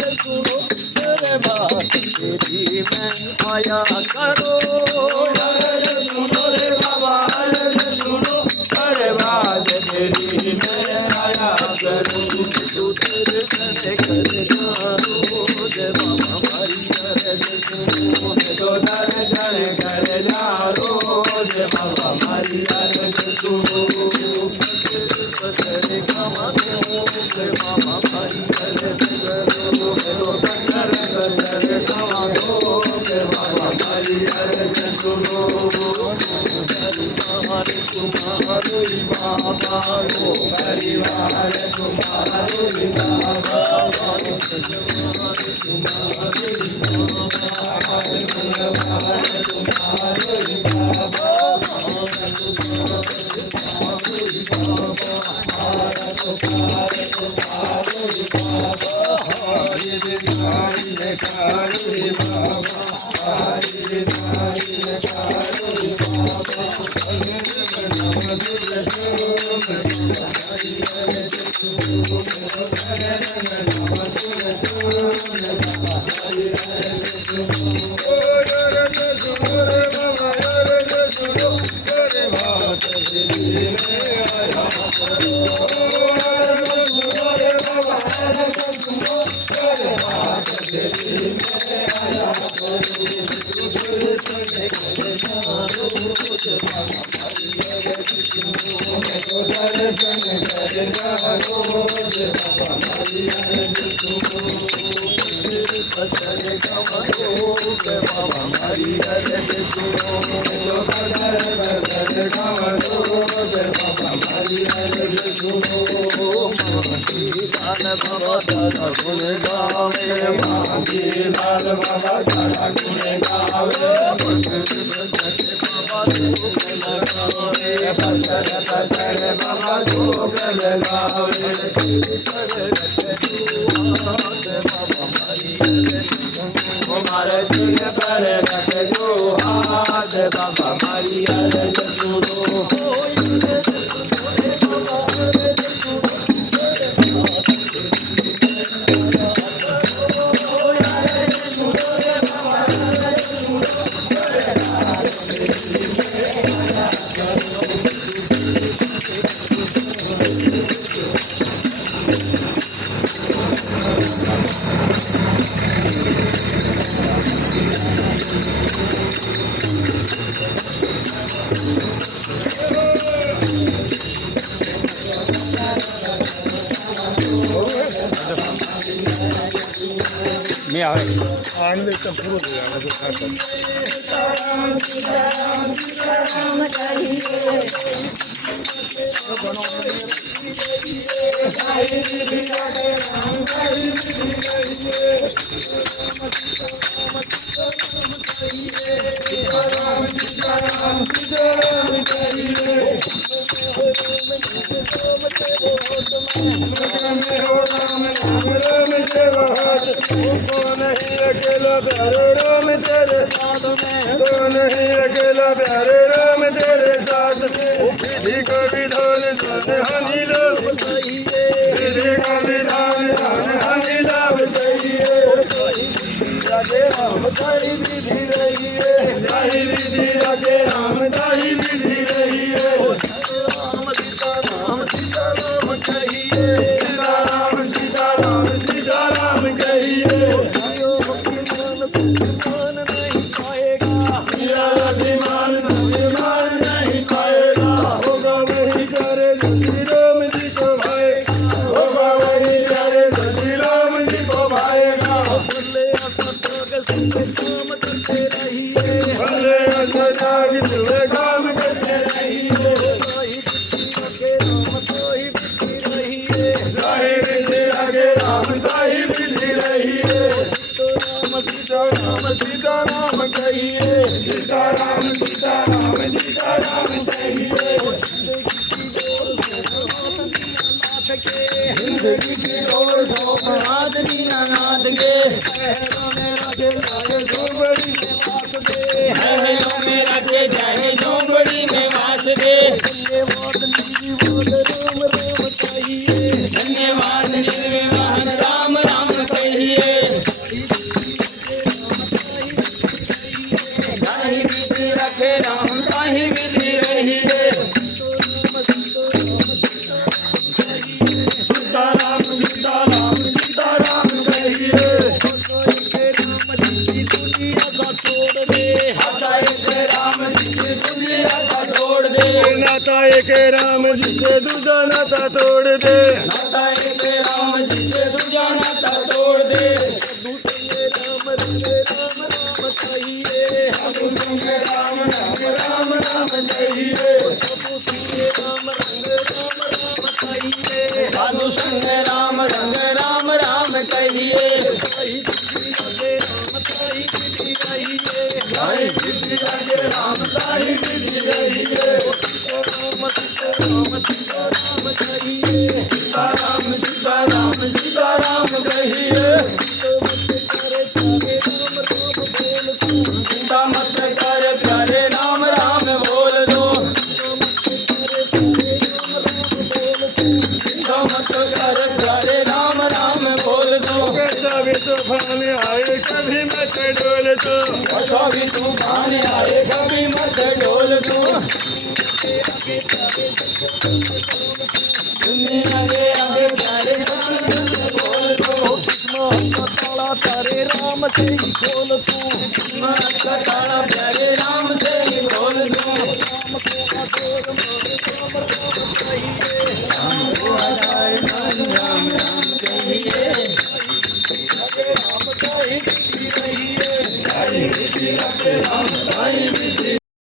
सुनो तेरे बात तेरी मैं आया करो सुनो रे बाबा सुनो तेरे बात तेरी मैं आया करो तू तेरे सने कर रोज बाबा हमारी अरज सुनो तो दर्शन कर जा रोज बाबा हमारी अरज सुनो तेरे बाबा हमारी अरज करो तो दर्शन करो बाबा हमारी अरज सुनो तुम्हारे तुम्हारे बाबा हो परिवार तुम्हारे बाबा तुम्हारे धन्यवाद निर्विवाद राम राम कहिए। कहिए ताहि विधि रखे राम ताहि विधि रहिए सीताराम सीताराम सीताराम कहिए आता एक राम जिसे दुनिया का तोड़ दे नाता एक राम जिसे दूजा नाता तोड़ दे नाता एक राम जिसे दूजा नाता तोड़ दे साधु संग राम राम राम राम कहिए साधु संग राम रंग राम राम कहिए ताहि विधि रखे राम ताहि विधि रहिए सीताराम सीताराम सीताराम कहिए चिंता मत कर प्यारे राम राम बोल दो चिंता मत कर प्यारे राम राम बोल दो कैसा भी तूफान आए कभी मत डोल तो ऐसा भी तूफान आए कभी मत डोल दो दुनिया के आगे प्यारे बोल दो तारे राम से खोल तू मत का ताला प्यारे राम से ही बोल दो राम को हटाए राम राम राम कहिए ताहि विधि रखे राम ताहि विधि